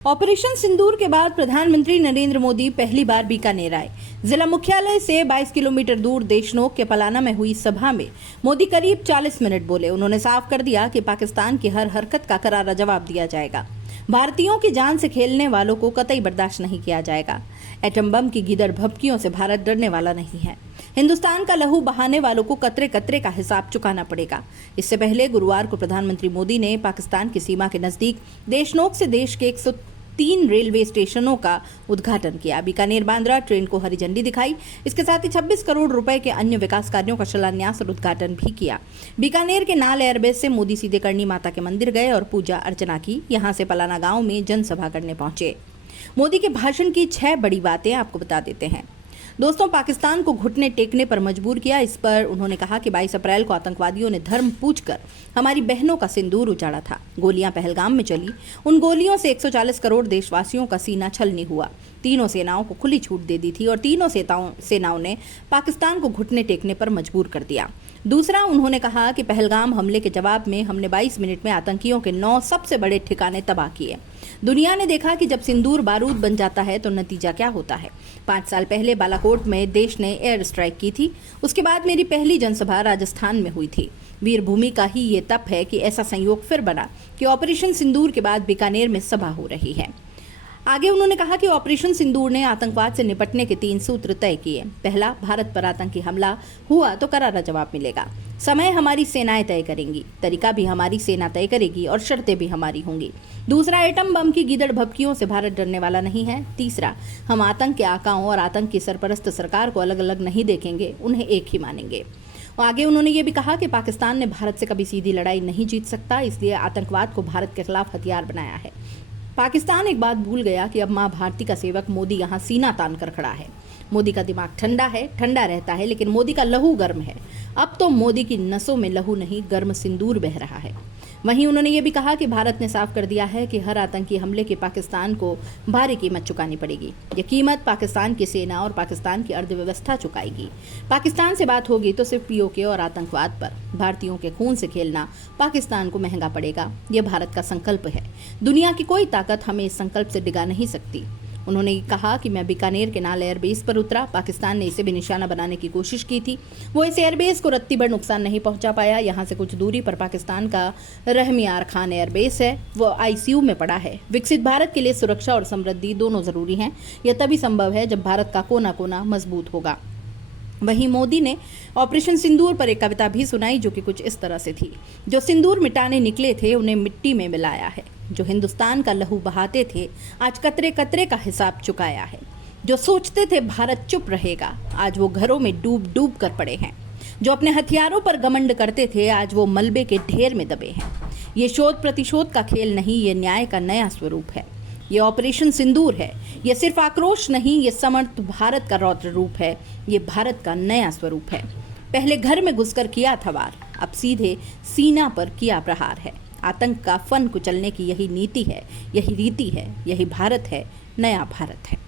Operation सिंदूर के बाद प्रधानमंत्री नरेंद्र मोदी पहली बार बीकानेर आए। जिला मुख्यालय से 22 किलोमीटर दूर देशनोक के पलाना में हुई सभा में मोदी करीब 40 मिनट बोले। उन्होंने साफ कर दिया कि पाकिस्तान की हर हरकत का करारा जवाब दिया जाएगा। भारतीयों की जान से खेलने वालों को कतई बर्दाश्त नहीं किया जाएगा। एटम बम की गीदड़ भभकियों से भारत डरने वाला नहीं है। हिंदुस्तान का लहू बहाने वालों को कतरे कतरे का हिसाब चुकाना पड़ेगा। इससे पहले गुरुवार को प्रधानमंत्री मोदी ने पाकिस्तान की सीमा के नजदीक देशनोक से देश के 103 रेलवे स्टेशनों का उद्घाटन किया। बीकानेर बांद्रा ट्रेन को हरी झंडी दिखाई। इसके साथ ही 26 करोड़ रुपए के अन्य विकास कार्यों का शिलान्यास और उद्घाटन भी किया। बीकानेर के नाल एयरबेस से मोदी सीधे करणी माता के मंदिर गए और पूजा अर्चना की। यहां से पलाना गांव में जनसभा करने पहुंचे। मोदी के भाषण की 6 बड़ी बातें आपको बता देते हैं। दोस्तों, पाकिस्तान को घुटने टेकने पर मजबूर किया। इस पर उन्होंने कहा कि 22 अप्रैल को आतंकवादियों ने धर्म पूछकर हमारी बहनों का सिंदूर उजाड़ा था। गोलियां पहलगाम में चली। उन गोलियों से 140 करोड़ देशवासियों का सीना छलनी हुआ। तीनों सेनाओं को खुली छूट दे दी थी और तीनों सेनाओं ने पाकिस्तान को घुटने टेकने पर मजबूर कर दिया। दूसरा, उन्होंने कहा कि पहलगाम हमले के जवाब में हमने 22 मिनट में आतंकियों के 9 सबसे बड़े ठिकाने तबाह किए। दुनिया ने देखा कि जब सिंदूर बारूद बन जाता है तो नतीजा क्या होता है। 5 साल पहले बालाकोट में देश ने एयर स्ट्राइक की थी। उसके बाद मेरी पहली जनसभा राजस्थान में हुई थी। वीरभूमि का ही ये तप है कि ऐसा संयोग फिर बना कि ऑपरेशन सिंदूर के बाद बीकानेर में सभा हो रही है। आगे उन्होंने कहा कि ऑपरेशन सिंदूर ने आतंकवाद से निपटने के 3 सूत्र तय किए। पहला, भारत पर आतंकी हमला हुआ तो करारा जवाब मिलेगा। समय हमारी सेनाएं तय करेंगी, तरीका भी हमारी सेना तय करेगी और शर्तें भी हमारी होंगी। दूसरा, एटम बम की गीदड़ भभकियों से भारत डरने वाला नहीं है। तीसरा, हम आतंक के आकाओं और आतंक की सरपरस्त सरकार को अलग अलग नहीं देखेंगे, उन्हें एक ही मानेंगे। और आगे उन्होंने ये भी कहा कि पाकिस्तान ने भारत से कभी सीधी लड़ाई नहीं जीत सकता, इसलिए आतंकवाद को भारत के खिलाफ हथियार बनाया है। पाकिस्तान एक बात भूल गया कि अब मां भारती का सेवक मोदी यहाँ सीना तान कर खड़ा है। मोदी का दिमाग ठंडा रहता है, लेकिन मोदी का लहू गर्म है। अब तो मोदी की नसों में लहू नहीं, गर्म सिंदूर बह रहा है। वहीं उन्होंने ये भी कहा कि भारत ने साफ कर दिया है कि हर आतंकी हमले की पाकिस्तान को भारी कीमत चुकानी पड़ेगी। ये कीमत पाकिस्तान की सेना और पाकिस्तान की अर्थव्यवस्था चुकाएगी। पाकिस्तान से बात होगी तो सिर्फ पीओके और आतंकवाद पर। भारतीयों के खून से खेलना पाकिस्तान को महंगा पड़ेगा। ये भारत का संकल्प है। दुनिया की कोई ताकत हमें इस संकल्प से डिगा नहीं सकती। उन्होंने कहा कि मैं बीकानेर के नाल एयरबेस पर उतरा। पाकिस्तान ने इसे भी निशाना बनाने की कोशिश की थी। वो इस एयरबेस को रत्ती भर नुकसान नहीं पहुंचा पाया। यहाँ से कुछ दूरी पर पाकिस्तान का रहमियार खान एयरबेस है। वो आईसीयू में पड़ा है। विकसित भारत के लिए सुरक्षा और समृद्धि दोनों जरूरी हैं। यह तभी संभव है जब भारत का कोना कोना मजबूत होगा। वहीं मोदी ने ऑपरेशन सिंदूर पर एक कविता भी सुनाई, जो कि कुछ इस तरह से थी। जो सिंदूर मिटाने निकले थे उन्हें मिट्टी में मिलाया है। जो हिंदुस्तान का लहू बहाते थे आज कतरे कतरे का हिसाब चुकाया है। जो सोचते थे भारत चुप रहेगा आज वो घरों में डूब डूब कर पड़े हैं। जो अपने हथियारों पर घमंड करते थे आज वो मलबे के ढेर में दबे हैं। ये शोध प्रतिशोध का खेल नहीं, ये न्याय का नया स्वरूप है। ये ऑपरेशन सिंदूर है। ये सिर्फ आक्रोश नहीं, ये समर्थ भारत का रौद्र रूप है। ये भारत का नया स्वरूप है। पहले घर में घुसकर किया था वार, अब सीधे सीना पर किया प्रहार है। आतंक का फन कुचलने की यही नीति है, यही रीति है, यही भारत है, नया भारत है।